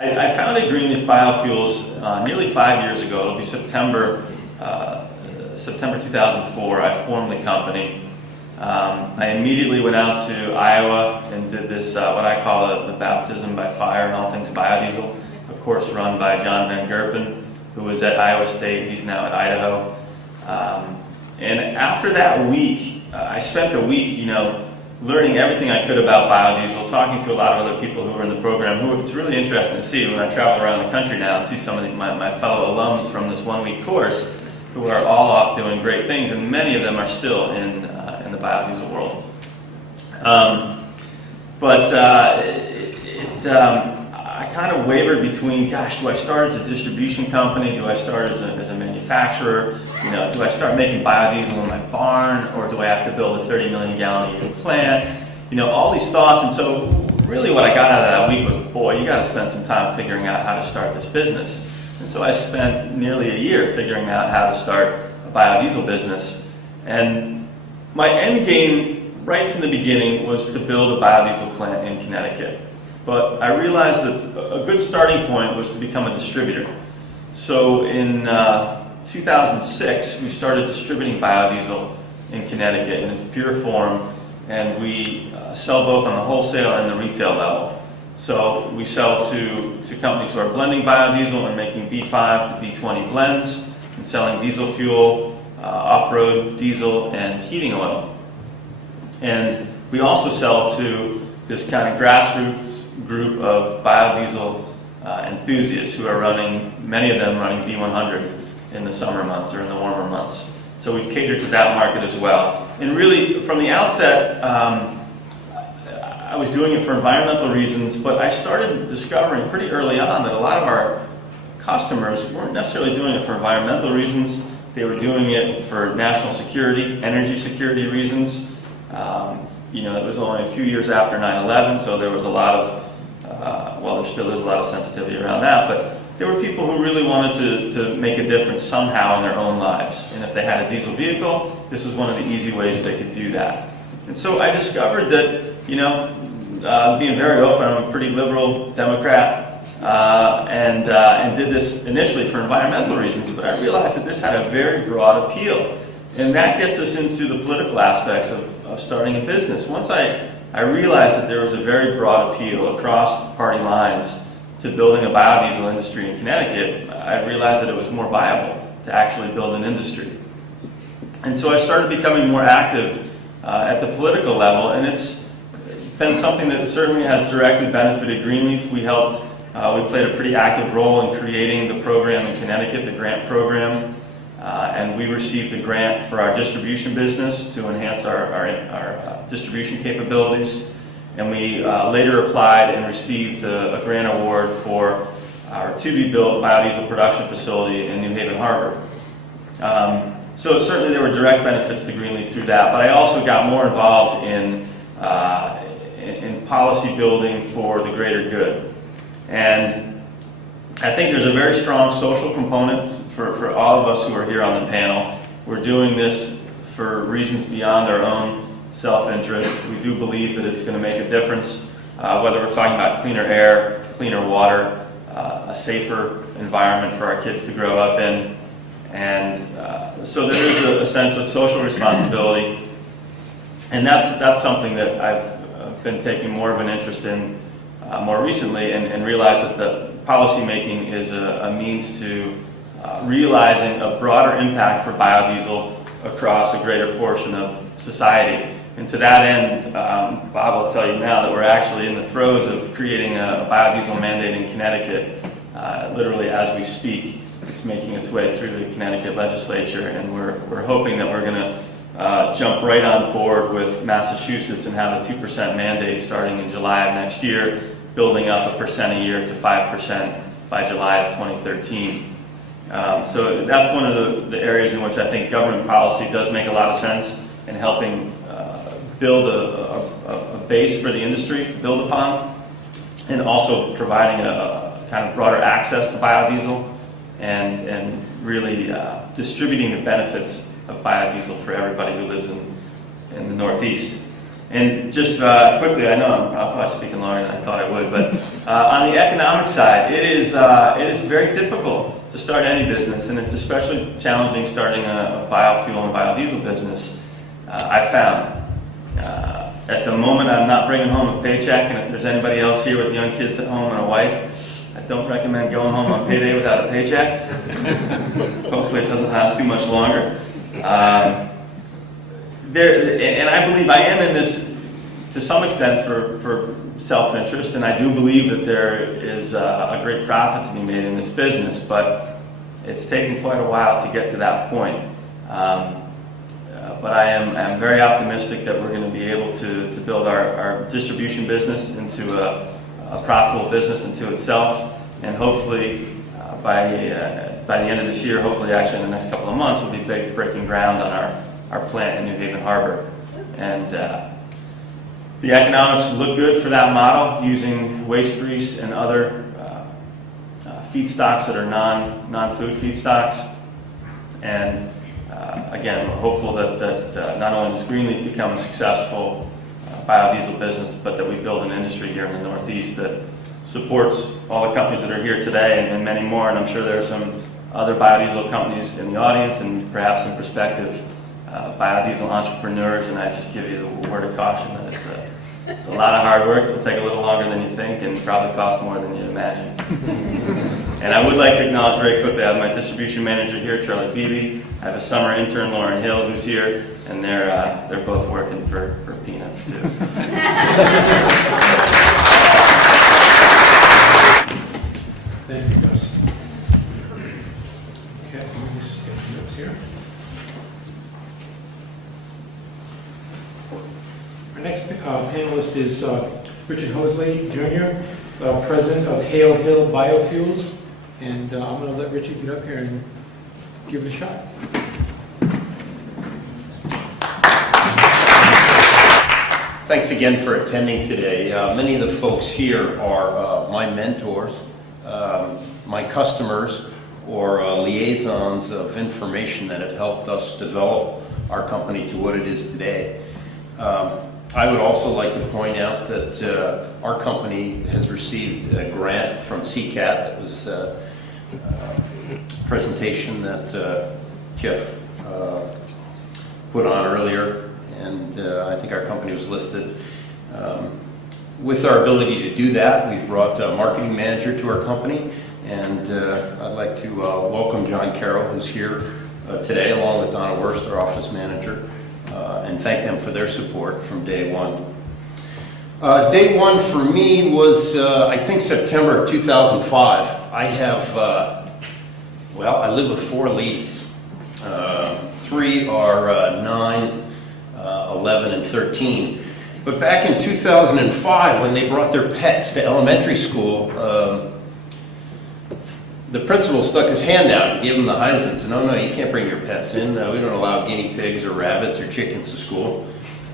I founded Greenleaf Biofuels nearly 5 years ago. It'll be September 2004. I formed the company. I immediately went out to Iowa and did this, what I call the baptism by fire in all things biodiesel, a course run by John Van Gerpen, who was at Iowa State. He's now at Idaho. And after that week, I spent the week, learning everything I could about biodiesel, talking to a lot of other people who were in the program, who it's really interesting to see when I travel around the country now and see some of my fellow alums from this one-week course who are all off doing great things, and many of them are still in the biodiesel world. I kind of wavered between, gosh, do I start as a distribution company? Do I start as a manufacturer? Do I start making biodiesel in my barn? Or do I have to build a 30 million gallon a year plant? All these thoughts. And so really what I got out of that week was, boy, you got to spend some time figuring out how to start this business. And so I spent nearly a year figuring out how to start a biodiesel business. And my end game right from the beginning was to build a biodiesel plant in Connecticut. But I realized that a good starting point was to become a distributor. So in 2006, we started distributing biodiesel in Connecticut in its pure form, and we sell both on the wholesale and the retail level. So we sell to companies who are blending biodiesel and making B5 to B20 blends, and selling diesel fuel, off-road diesel, and heating oil. And we also sell to this kind of grassroots group of biodiesel enthusiasts who are running, many of them running B100 in the summer months or in the warmer months. So we've catered to that market as well. And really, from the outset, I was doing it for environmental reasons, but I started discovering pretty early on that a lot of our customers weren't necessarily doing it for environmental reasons. They were doing it for national security, energy security reasons. It was only a few years after 9/11, so there was a lot of, there still is a lot of sensitivity around that, but there were people who really wanted to make a difference somehow in their own lives. And if they had a diesel vehicle, this was one of the easy ways they could do that. And so I discovered that, being very open, I'm a pretty liberal Democrat, and did this initially for environmental reasons, but I realized that this had a very broad appeal. And that gets us into the political aspects of starting a business. Once I realized that there was a very broad appeal across party lines to building a biodiesel industry in Connecticut, I realized that it was more viable to actually build an industry. And so I started becoming more active at the political level, and it's been something that certainly has directly benefited Greenleaf. We played a pretty active role in creating the program in Connecticut, the grant program. And we received a grant for our distribution business to enhance our distribution capabilities. And we later applied and received a grant award for our to-be-built biodiesel production facility in New Haven Harbor. So certainly there were direct benefits to Greenleaf through that, but I also got more involved in policy building for the greater good. And I think there's a very strong social component for all of us who are here on the panel. We're doing this for reasons beyond our own self-interest. We do believe that it's going to make a difference, whether we're talking about cleaner air, cleaner water, a safer environment for our kids to grow up in. And so there is a sense of social responsibility. And that's something that I've been taking more of an interest in more recently, and realized that the policy making is a means to realizing a broader impact for biodiesel across a greater portion of society. And to that end, Bob will tell you now that we're actually in the throes of creating a biodiesel mandate in Connecticut, literally as we speak. It's making its way through the Connecticut legislature, and we're hoping that we're going to jump right on board with Massachusetts and have a 2% mandate starting in July of next year, building up 1% a year to 5% by July of 2013. So that's one of the areas in which I think government policy does make a lot of sense in helping build a base for the industry to build upon, and also providing a kind of broader access to biodiesel and really distributing the benefits of biodiesel for everybody who lives in the Northeast. And just quickly, I know I'm probably speaking longer than I thought I would, but on the economic side, it is very difficult to start any business, and it's especially challenging starting a biofuel and biodiesel business. I found at the moment I'm not bringing home a paycheck, and if there's anybody else here with young kids at home and a wife, I don't recommend going home on payday without a paycheck. Hopefully it doesn't last too much longer. And I believe I am in this to some extent for self-interest, and I do believe that there is a great profit to be made in this business, but it's taken quite a while to get to that point. But I am very optimistic that we're going to be able to build our distribution business into a profitable business into itself, and hopefully by the end of this year, hopefully actually in the next couple of months, we'll be breaking ground on our plant in New Haven Harbor. And the economics look good for that model, using waste grease and other feedstocks that are non-food feedstocks. And again, we're hopeful that not only does Greenleaf become a successful biodiesel business, but that we build an industry here in the Northeast that supports all the companies that are here today and many more. And I'm sure there are some other biodiesel companies in the audience and perhaps in prospective biodiesel entrepreneurs. And I just give you the word of caution that it's a lot of hard work. It'll take a little longer than you think and probably cost more than you imagine. And I would like to acknowledge very quickly, I have my distribution manager here, Charlie Beebe. I have a summer intern, Lauren Hill, who's here, and they're both working for peanuts too. Thank you, Gus. Okay, let me just get the notes here. Our next panelist is Richard Hosley, Jr., President of Hale Hill Biofuels. And I'm going to let Richard get up here and give it a shot. Thanks again for attending today. Many of the folks here are my mentors, my customers, or liaisons of information that have helped us develop our company to what it is today. I would also like to point out that our company has received a grant from CCAT. That was a presentation that Jeff put on earlier, and I think our company was listed. With our ability to do that, we've brought a marketing manager to our company, and I'd like to welcome John Carroll, who's here today, along with Donna Wurst, our office manager, and thank them for their support from day one. Day one for me was, I think, September of 2005. I have, I live with 4 ladies. 3 are 9, 11, and 13. But back in 2005, when they brought their pets to elementary school, the principal stuck his hand out and gave them the Heisman and said, no, you can't bring your pets in. We don't allow guinea pigs or rabbits or chickens to school.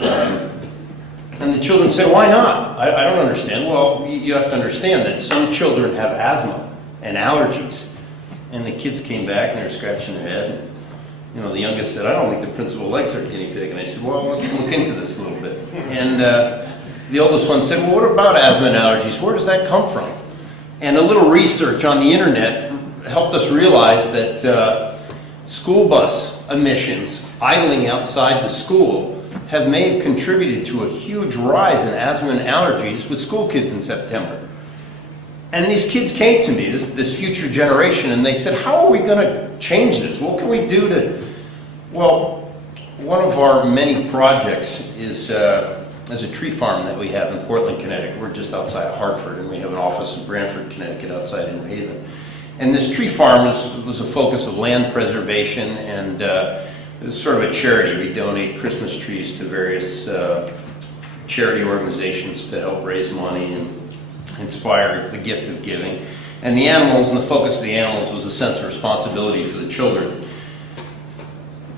And the children said, why not? I don't understand. Well, you have to understand that some children have asthma and allergies. And the kids came back and they were scratching their head. And, the youngest said, I don't think the principal likes our guinea pig. And I said, well, let's look into this a little bit. And the oldest one said, well, what about asthma and allergies? Where does that come from? And a little research on the internet helped us realize that school bus emissions idling outside the school may have contributed to a huge rise in asthma and allergies with school kids in September. And these kids came to me, this future generation, and they said, how are we going to change this? What can we do to... Well, one of our many projects is a tree farm that we have in Portland, Connecticut. We're just outside of Hartford, and we have an office in Branford, Connecticut, outside in New Haven. And this tree farm was a focus of land preservation, and it's sort of a charity. We donate Christmas trees to various charity organizations to help raise money and inspire the gift of giving. And the animals, and the focus of the animals was a sense of responsibility for the children.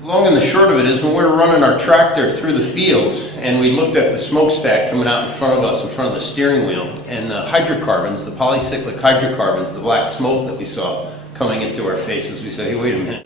Long and the short of it is, when we were running our tractor through the fields and we looked at the smokestack coming out in front of us, in front of the steering wheel, and the hydrocarbons, the polycyclic hydrocarbons, the black smoke that we saw coming into our faces, we said, hey, wait a minute.